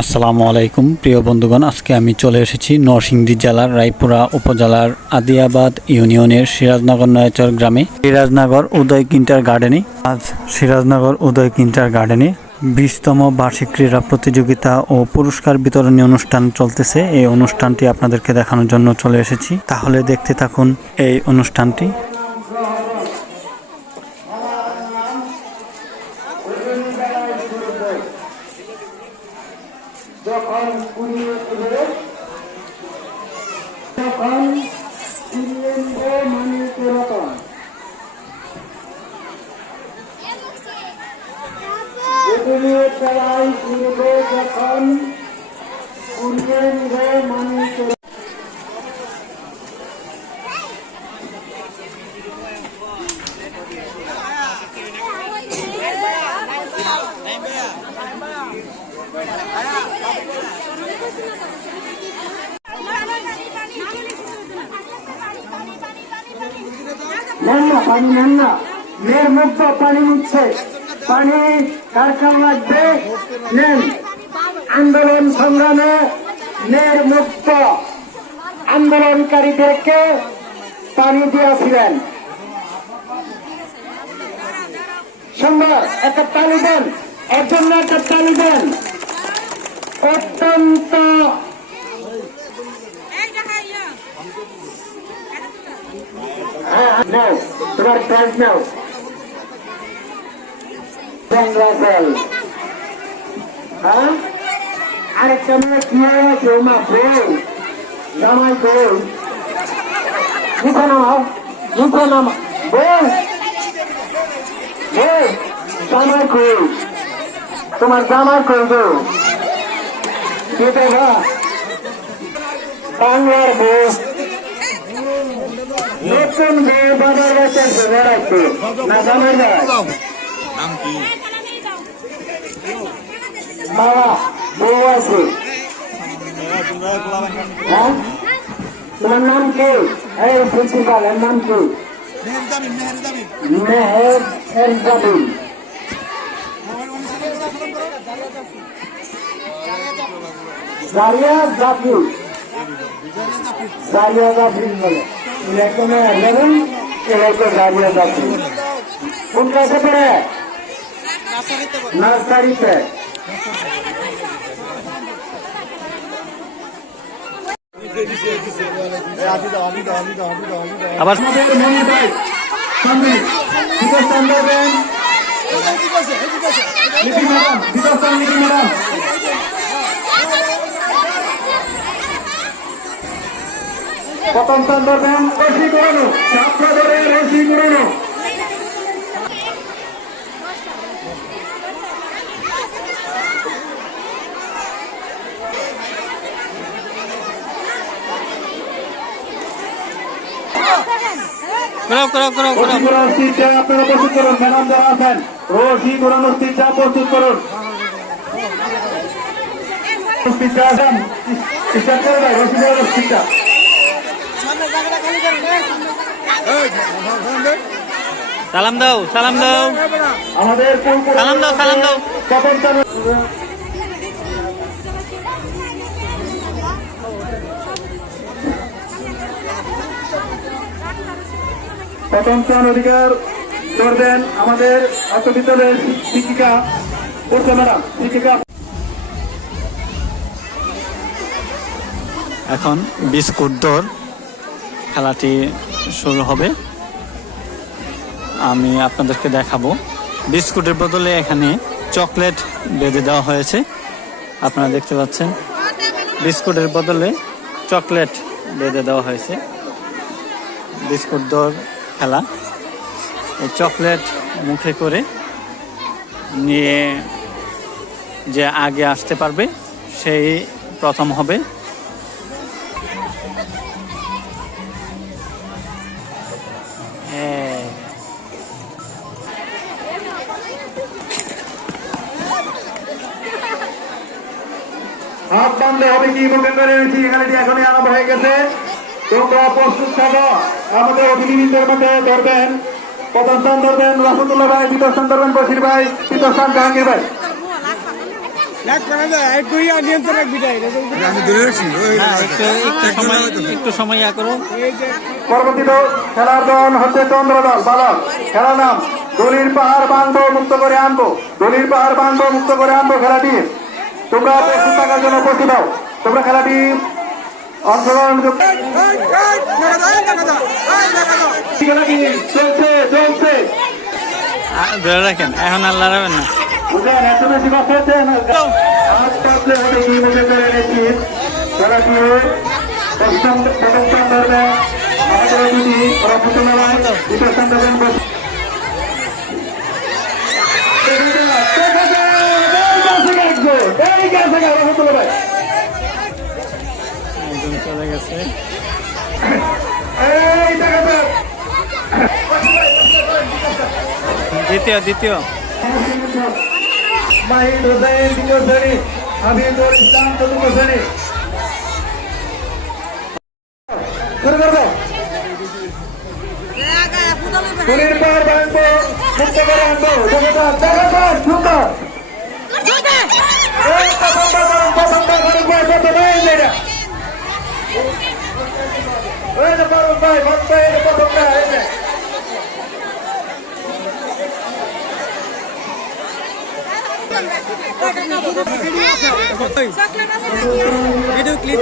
আসসালামু আলাইকুম, প্রিয় বন্ধুগণ, আজকে আমি চলে এসেছি নরসিংদী জেলার রায়পুরা উপজেলার আদিয়াবাদ ইউনিয়নের সিরাজনগর নয়াচর গ্রামে। সিরাজনগর উদয় কিন্টার গার্ডেনে, আজ সিরাজনগর উদয় কিন্টার গার্ডেনে বিশতম বার্ষিক ক্রীড়া প্রতিযোগিতা ও পুরস্কার বিতরণী অনুষ্ঠান চলতেছে। এই অনুষ্ঠানটি আপনাদেরকে দেখানোর জন্য চলে এসেছি। তাহলে দেখতে থাকুন এই অনুষ্ঠানটি। যখন কুড়িয়ে তুলে তখন মানিক রতন পৃথিবীর খেলায় ফিরবে যখন কুড়িয়েন্দ্র পানি নেন না। মেয়ের মুক্ত পানি নিচ্ছে পানি কারখানা লাগবে নেন। আন্দোলন সংগ্রামে মেয়ের মুক্ত। আন্দোলনকারীদেরকে পানি দিয়েছিলেন। সুন্দর একটা তালি দেন। এর একটা তালি দেন। অত্যন্ত নাও তোমার প্রাইজ নাও রাসেল হ্যাঁ আরেকটা মেয়ে কি হয়েছে মা বউ জামাই বউ মুখে নামাও মুখে নামা বউ? বউ? জামাই কই তোমার জামাই কই গো? কে বাংলার বউ। নতুন বউ বাবার কাছে বেড়াচ্ছে না, জামাই যায় বাবা, বউ আছে। হ্যাঁ? তোমার নাম কি? এই প্রিন্সিপাল এর নাম কি? মেহের জাফি জারিয়া জাফি বলে ইলেকশনে যাবেন এলাকা জারিয়া জাফি কোন ক্লাসে পড়ে নার্সারিতে আবার মনে ভাই সামনে ম্যাডাম প্রথম স্থান দেবেন রশি করানো ছাত্রদের রশি করানো করো করো করো করো রশি করানোর সিটটা আপনারা প্রস্তুত করুন ম্যাডাম যারা আছেন রশি করানোর সিটটা প্রস্তুত করুন। সিটটা আছেন? দেয় রশি করানোর সিটটা সালাম দাও সালাম দাও। সালাম দাও, সালাম দাও। প্রথম স্থানে অধিকার করবেন আমাদের অত বিদ্যালয়ের শিক্ষিকা পড়ছে ম্যাডাম শিক্ষিকা। এখন বিস্কুট দৌড় খেলাটি শুরু হবে। আমি আপনাদেরকে দেখাবো। বিস্কুটের বদলে এখানে চকলেট বেঁধে দেওয়া হয়েছে। আপনারা দেখতে পাচ্ছেন, বিস্কুটের বদলে চকলেট বেঁধে দেওয়া হয়েছে। বিস্কুট দৌড় খেলা। এই চকলেট মুখে করে নিয়ে যে আগে আসতে পারবে, সেই প্রথম হবে। হ্যাঁ। হাত বান্ধে হবে কি মুখে করে এখানে এখনই আরম্ভ হয়ে গেছে। তোমরা প্রস্তুত থাকো, আমাদের অতিথিবৃন্দের মধ্যে ধরবেন। স্থান ধরবেন রাসুদুল্লাহ ভাই স্থান ধরবেন বশির ভাই স্থান জাহাঙ্গীর ভাই। একটু একটু সময় ইয়া করো। এই পরবর্তী খেলার দল হচ্ছে চন্দ্র দল বালক। খেলার নাম দলির পাহাড় বাঁধবো মুক্ত করে আনব। দলির পাহাড় বাঁধবো মুক্ত করে আনব খেলাটি। তোমরা প্রস্তুত থাকার জন্য প্রস্তুত হও। তোমরা খেলাটি অংশগ্রহণ খেলাটি চলছে চলছে। ধরে রাখেন এখন আল্লাহ রাখবেন না। বুঝলেন এত বেশি কষ্ট হচ্ছে আজ পাতলে হবে কি মনে করে এনেছি খেলাটি প্রথম প্রথম স্থান ধরবে আমাদের অতিথি রহমতুল্লাহ দ্বিতীয় স্থান ধরবেন চলে গেছে। দ্বিতীয় দ্বিতীয়। মাহিদ হোসেন দ্বিতীয় শ্রেণি হাবিবুল ইসলাম চতুর্থ শ্রেণি শুরু করব? পুলির পার বাঁধবো মুক্ত করে আনব জগতা জগতা সুন্দর এই প্রথমটা করুন প্রথমটা করুন ভাই প্রথমে এই যেটা এই যে পারুন ভাই প্রথমে এই যে প্রথমটা এই যে ভিডিও ক্লিপ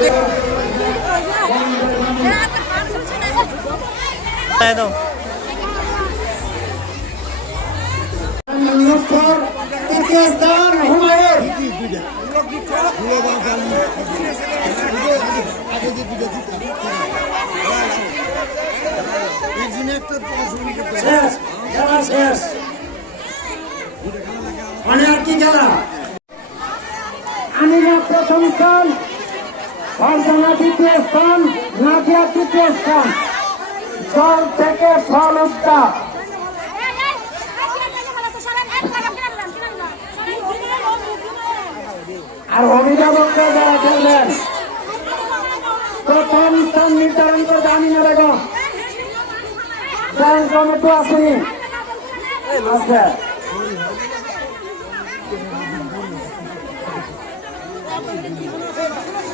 দাও শেষ শেষ মানে আর কি খেলা? আমিরা প্রথম স্থান ফারজানা দ্বিতীয় স্থান নাদিয়া তৃতীয় স্থান। জল থেকে ফল উদ্যাপ আর অভিভাবকরা যারা খেলবেন প্রথম স্থান নির্ধারণ করবে আমিনা বেগম। কমিটি আসেনি আচ্ছা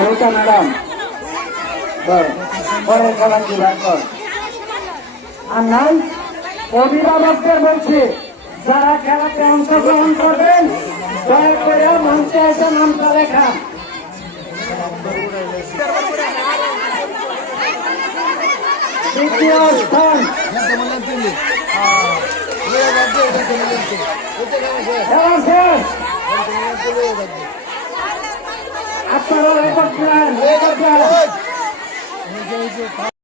রুতা ম্যাডাম বল, পরের কি ভাগ আর নাই অভিভাবকদের বলছি যারা খেলাতে অংশগ্রহণ করবেন দয়া করে মঞ্চে এসে নামটা লেখা। দ্বিতীয় স্থান। খেলা শেষ। আপনারা রেকর্ড করেন